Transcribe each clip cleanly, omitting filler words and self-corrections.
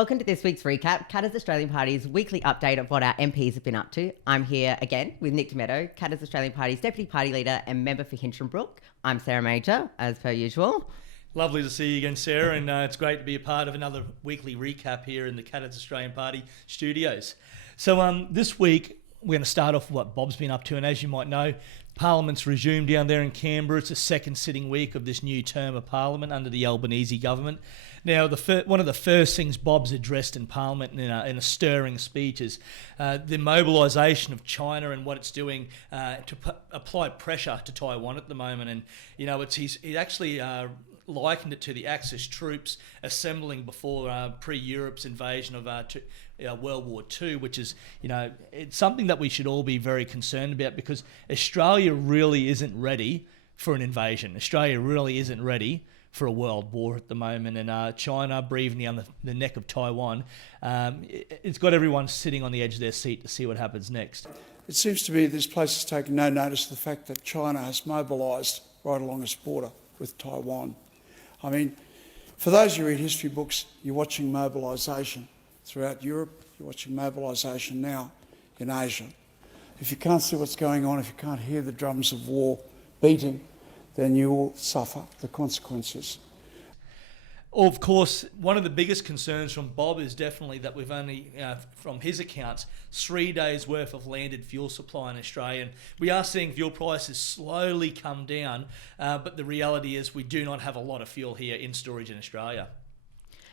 Welcome to this week's recap, Katter's Australian Party's weekly update of what our MPs have been up to. I'm here again with Nick Demetto, Katter's Australian Party's Deputy Party Leader and member for Hinchinbrook. I'm Sarah Major, as per usual. Lovely to see you again, Sarah, and it's great to be a part of another weekly recap here in the Katter's Australian Party studios. So this week, we're going to start off with what Bob's been up to, and as you might know, Parliament's resumed down there in Canberra. It's the second sitting week of this new term of Parliament under the Albanese government. Now, one of the first things Bob's addressed in Parliament in a stirring speech is the mobilisation of China and what it's doing to apply pressure to Taiwan at the moment. And, you know, he actually likened it to the Axis troops assembling before pre-Europe's invasion of World War II, which is, you know, it's something that we should all be very concerned about because Australia really isn't ready for an invasion. Australia really isn't ready for a world war at the moment, and China breathing down the neck of Taiwan, it's got everyone sitting on the edge of their seat to see what happens next. It seems to me this place has taken no notice of the fact that China has mobilised right along its border with Taiwan. I mean, for those who read history books, you're watching mobilisation throughout Europe, you're watching mobilisation now in Asia. If you can't see what's going on, if you can't hear the drums of war beating, then you will suffer the consequences. Of course, one of the biggest concerns from Bob is definitely that we've only, from his accounts, 3 days' worth of landed fuel supply in Australia. And we are seeing fuel prices slowly come down, but the reality is we do not have a lot of fuel here in storage in Australia.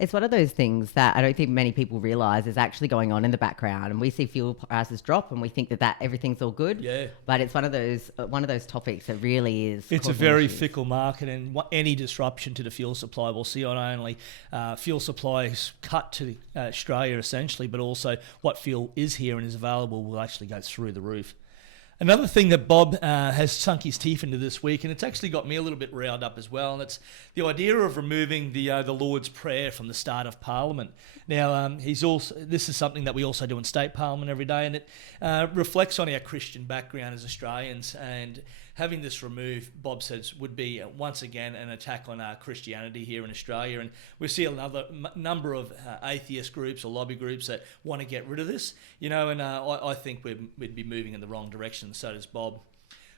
It's one of those things that I don't think many people realise is actually going on in the background, and we see fuel prices drop, and we think that everything's all good. Yeah. But it's one of those topics that really is. It's a very fickle market, and any disruption to the fuel supply will see not only fuel supplies cut to Australia essentially, but also what fuel is here and is available will actually go through the roof. Another thing that Bob has sunk his teeth into this week, and it's actually got me a little bit riled up as well, and it's the idea of removing the Lord's Prayer from the start of Parliament. Now, this is something that we also do in State Parliament every day, and it reflects on our Christian background as Australians, and having this removed, Bob says, would be once again an attack on Christianity here in Australia. And we see another number of atheist groups or lobby groups that want to get rid of this, you know, and I think we'd be moving in the wrong direction, so does Bob.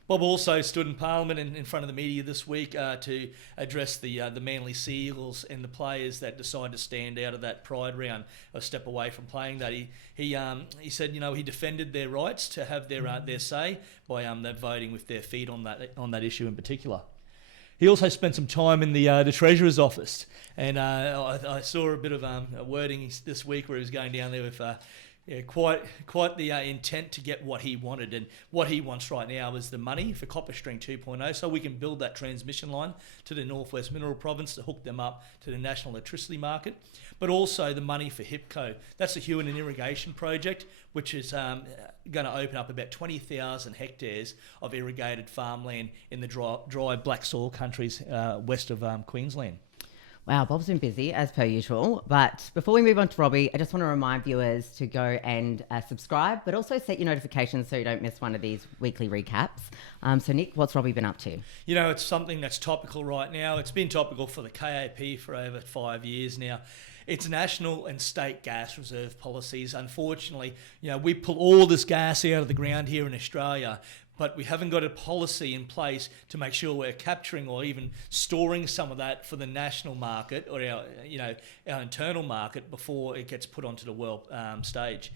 Bob also stood in Parliament in front of the media this week to address the Manly Sea Eagles and the players that decide to stand out of that Pride round or step away from playing that. He said, you know, he defended their rights to have their say by them voting with their feet on that issue in particular. He also spent some time in the Treasurer's office, and I saw a bit of wording this week where he was going down there with quite the intent to get what he wanted, and what he wants right now is the money for Copper String 2.0 so we can build that transmission line to the Northwest Mineral Province to hook them up to the national electricity market, but also the money for HIPCO. That's the Huon Irrigation Project, which is going to open up about 20,000 hectares of irrigated farmland in the dry black soil countries west of Queensland. Wow, Bob's been busy as per usual. But before we move on to Robbie, I just want to remind viewers to go and subscribe, but also set your notifications so you don't miss one of these weekly recaps. So Nick, what's Robbie been up to? You know, it's something that's topical right now. It's been topical for the KAP for over 5 years now. It's national and state gas reserve policies. Unfortunately, you know, we pull all this gas out of the ground here in Australia, but we haven't got a policy in place to make sure we're capturing or even storing some of that for the national market or our internal market before it gets put onto the world stage.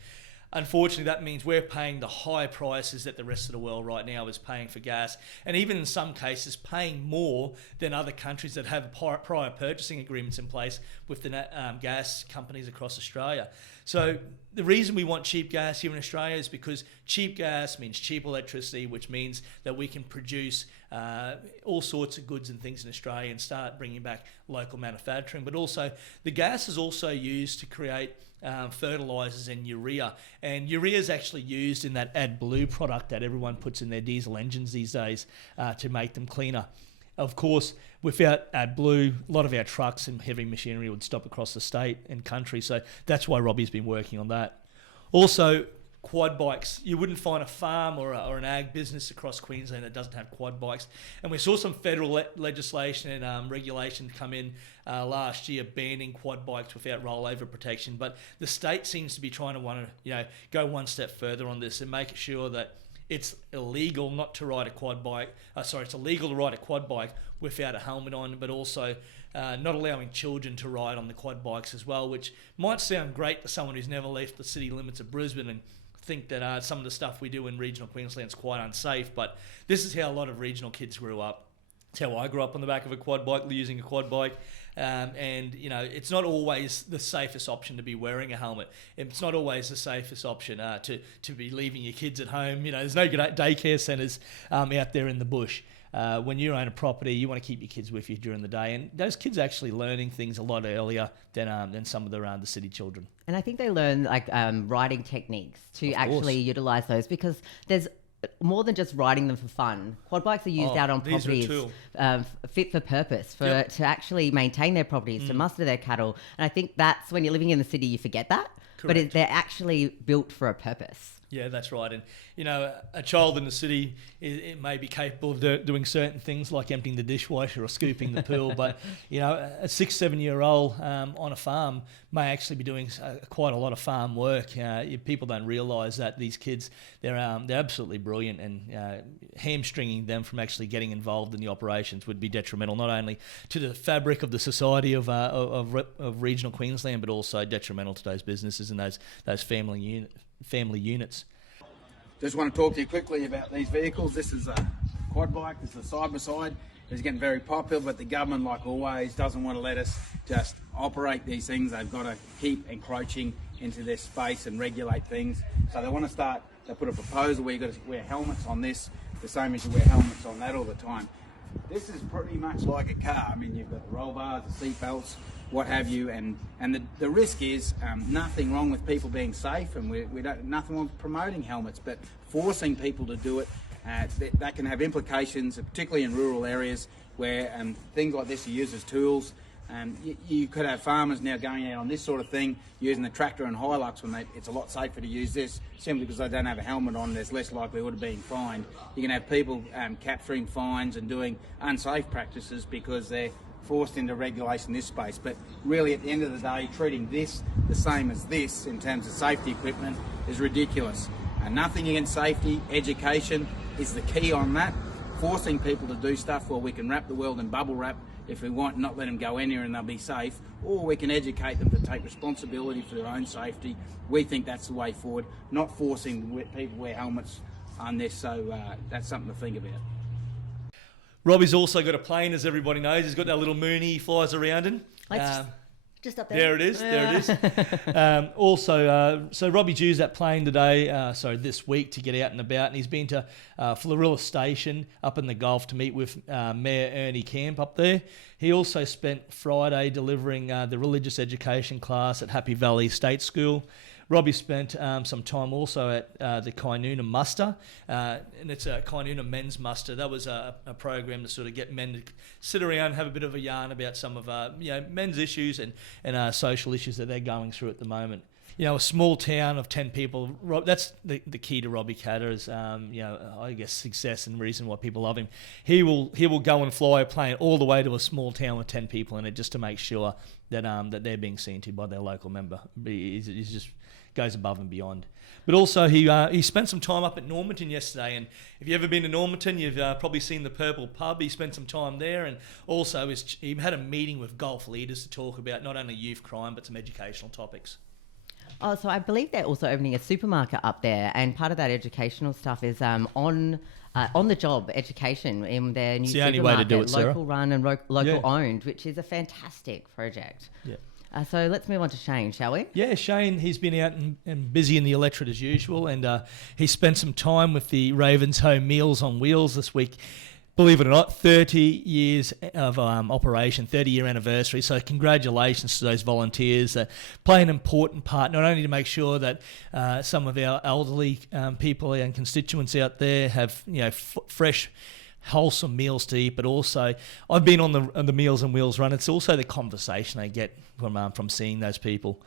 Unfortunately, that means we're paying the high prices that the rest of the world right now is paying for gas, and even in some cases paying more than other countries that have prior purchasing agreements in place with the gas companies across Australia. So the reason we want cheap gas here in Australia is because cheap gas means cheap electricity, which means that we can produce all sorts of goods and things in Australia and start bringing back local manufacturing. But also, the gas is also used to create fertilisers and urea. And urea is actually used in that AdBlue product that everyone puts in their diesel engines these days to make them cleaner. Of course, without AdBlue, a lot of our trucks and heavy machinery would stop across the state and country. So that's why Robbie's been working on that. Also, quad bikes. You wouldn't find a farm or an ag business across Queensland that doesn't have quad bikes. And we saw some federal legislation and regulation come in last year banning quad bikes without rollover protection. But the state seems to be trying to go one step further on this and make sure that it's illegal not to ride a quad bike. It's illegal to ride a quad bike without a helmet on, but also not allowing children to ride on the quad bikes as well, which might sound great to someone who's never left the city limits of Brisbane and think that some of the stuff we do in regional Queensland is quite unsafe. But this is how a lot of regional kids grew up. It's how I grew up on the back of a quad bike, using a quad bike. And, it's not always the safest option to be wearing a helmet. It's not always the safest option to be leaving your kids at home. There's no daycare centres out there in the bush. When you own a property, you want to keep your kids with you during the day. And those kids are actually learning things a lot earlier than some of the city children. And I think they learn riding techniques to actually utilise those, because there's more than just riding them for fun. Quad bikes are used out on properties fit for purpose, to actually maintain their properties, to muster their cattle. And I think that's when you're living in the city, you forget that. Correct. But they're actually built for a purpose. Yeah, that's right. And, a child in the city, it may be capable of doing certain things like emptying the dishwasher or scooping the pool. But, a 6-7-year-old on a farm may actually be doing quite a lot of farm work. People don't realise that these kids, they're absolutely brilliant, and hamstringing them from actually getting involved in the operations would be detrimental, not only to the fabric of the society of regional Queensland, but also detrimental to those businesses and those family units. Just want to talk to you quickly about these vehicles. This is a quad bike, this is a side-by-side. It's getting very popular, but the government, like always, doesn't want to let us just operate these things. They've got to keep encroaching into their space and regulate things. So they want to they put a proposal where you've got to wear helmets on this, the same as you wear helmets on that all the time. This is pretty much like a car. I mean, you've got the roll bars, the seat belts, what have you, and the risk is nothing wrong with people being safe, and we don't nothing wrong with promoting helmets, but forcing people to do it, that can have implications, particularly in rural areas where things like this are used as tools. You could have farmers now going out on this sort of thing using the tractor and Hilux when it's a lot safer to use this simply because they don't have a helmet on. There's less likelihood of being fined. You can have people capturing fines and doing unsafe practices because they're forced into regulation in this space. But really, at the end of the day, treating this the same as this in terms of safety equipment is ridiculous. And nothing against safety. Education is the key on that. Forcing people to do stuff where we can wrap the world in bubble wrap if we want, not let them go anywhere and they'll be safe, or we can educate them to take responsibility for their own safety. We think that's the way forward, not forcing people to wear helmets on this. So that's something to think about. Robbie's also got a plane, as everybody knows. He's got that little Mooney he flies around in. Just up there. There it is. There it is. So Robbie's used that plane today, this week, to get out and about, and he's been to Florilla Station up in the Gulf to meet with Mayor Ernie Camp up there. He also spent Friday delivering the religious education class at Happy Valley State School. Robbie spent some time also at the Kynuna Muster, and it's a Kynuna Men's Muster. That was a program to sort of get men to sit around and have a bit of a yarn about some of men's issues and social issues that they're going through at the moment. A small town of 10 people, that's the key to Robbie Katter is, I guess, success and reason why people love him. He will go and fly a plane all the way to a small town with 10 people in it just to make sure that they're being seen to by their local member. He's just goes above and beyond. But also he spent some time up at Normanton yesterday, and if you've ever been to Normanton, you've probably seen the Purple Pub. He spent some time there, and also he had a meeting with Gulf leaders to talk about not only youth crime but some educational topics. Oh, so I believe they're also opening a supermarket up there, and part of that educational stuff is on the job education in their new supermarket, the only way to do it, Sarah. Local run and local owned, which is a fantastic project. Yeah. So let's move on to Shane, shall we? Yeah, Shane, he's been out and busy in the electorate as usual, and he spent some time with the Ravenshoe Meals on Wheels this week. Believe it or not, 30 years of operation, 30-year anniversary. So congratulations to those volunteers that play an important part, not only to make sure that some of our elderly people and constituents out there have fresh, wholesome meals to eat, but also I've been on the Meals on Wheels run. It's also the conversation I get from seeing those people.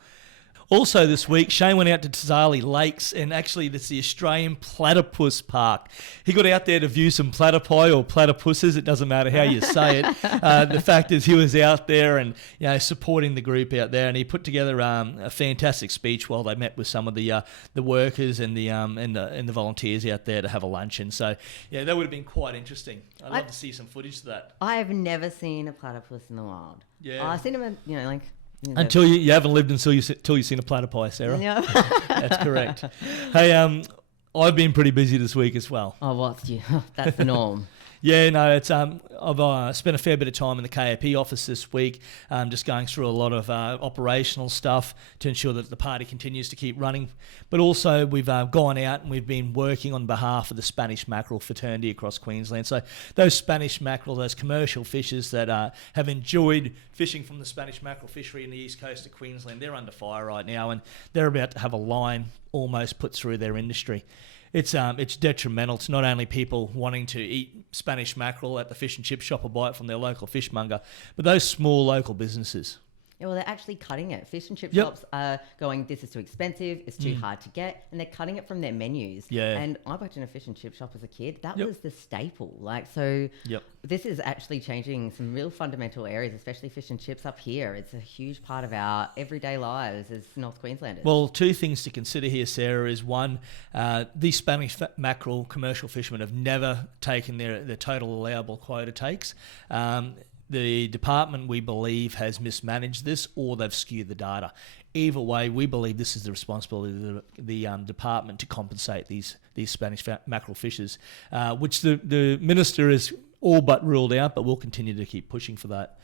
Also this week, Shane went out to Tazali Lakes, and actually that's the Australian Platypus Park. He got out there to view some platypi or platypuses. It doesn't matter how you say it. The fact is he was out there and supporting the group out there, and he put together a fantastic speech while they met with some of the workers and the volunteers out there to have a luncheon. So yeah, that would have been quite interesting. I'd love to see some footage of that. I have never seen a platypus in the wild. Yeah. I've seen them, Until you haven't lived until you've seen a platypi, Sarah. Yeah. That's correct. Hey, I've been pretty busy this week as well. Oh, what's you? That's the norm. Yeah, no, it's I've spent a fair bit of time in the KAP office this week, just going through a lot of operational stuff to ensure that the party continues to keep running. But also we've gone out and we've been working on behalf of the Spanish mackerel fraternity across Queensland. So those Spanish mackerel, those commercial fishers that have enjoyed fishing from the Spanish mackerel fishery in the east coast of Queensland, they're under fire right now, and they're about to have a line almost put through their industry. It's detrimental to not only people wanting to eat Spanish mackerel at the fish and chip shop or buy it from their local fishmonger, but those small local businesses. Yeah, well, they're actually cutting it. Fish and chip Yep. shops are going, this is too expensive, it's too hard to get, and they're cutting it from their menus. Yeah. And I worked in a fish and chip shop as a kid. That Yep. was the staple. So Yep. this is actually changing some real fundamental areas, especially fish and chips up here. It's a huge part of our everyday lives as North Queenslanders. Well, two things to consider here, Sarah, is one, these Spanish mackerel commercial fishermen have never taken their total allowable quota takes. The department, we believe, has mismanaged this, or they've skewed the data. Either way, we believe this is the responsibility of the department to compensate these Spanish mackerel fishers, which the minister has all but ruled out, but we'll continue to keep pushing for that.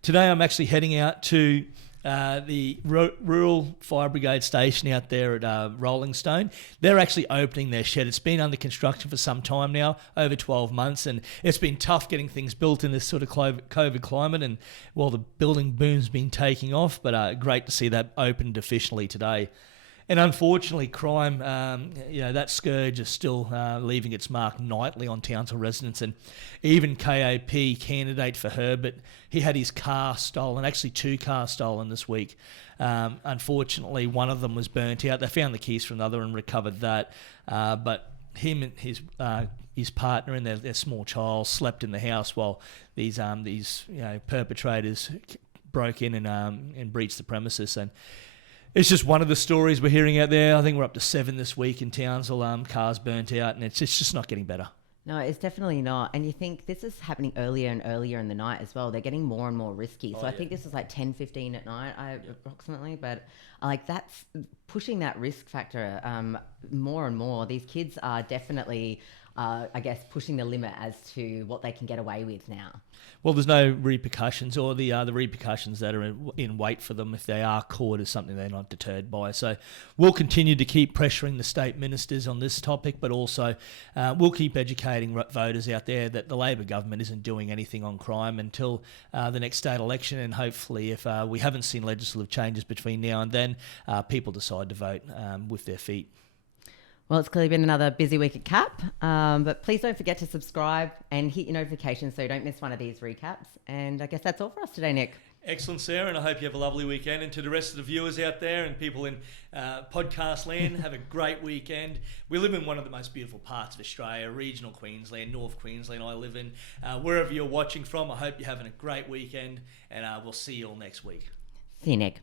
Today I'm actually heading out to the Rural Fire Brigade station out there at Rolling Stone. They're actually opening their shed. It's been under construction for some time now, over 12 months, and it's been tough getting things built in this sort of COVID climate, and well, the building boom's been taking off, but great to see that opened officially today. And unfortunately, crime, that scourge is still leaving its mark nightly on Townsville residents. And even KAP candidate for Herbert, he had his car stolen, actually 2 cars stolen this week. Unfortunately, one of them was burnt out. They found the keys from the other and recovered that. But him and his partner and their small child slept in the house while these perpetrators broke in and breached the premises. And it's just one of the stories we're hearing out there. I think we're up to 7 this week in Townsville, cars burnt out, and it's just not getting better. No, it's definitely not. And you think this is happening earlier and earlier in the night as well. They're getting more and more risky. So I think this is like 10:15 at night, approximately. But that's pushing that risk factor more and more. These kids are definitely, pushing the limit as to what they can get away with now. Well, there's no repercussions, or the repercussions that are in wait for them if they are caught is something they're not deterred by. So we'll continue to keep pressuring the state ministers on this topic, but also we'll keep educating voters out there that the Labor government isn't doing anything on crime until the next state election, and hopefully if we haven't seen legislative changes between now and then, people decide to vote with their feet. Well, it's clearly been another busy week at CAP, but please don't forget to subscribe and hit your notifications so you don't miss one of these recaps. And I guess that's all for us today, Nick. Excellent, Sarah, and I hope you have a lovely weekend. And to the rest of the viewers out there and people in podcast land, have a great weekend. We live in one of the most beautiful parts of Australia, regional Queensland, North Queensland I live in. Wherever you're watching from, I hope you're having a great weekend, and we'll see you all next week. See you, Nick.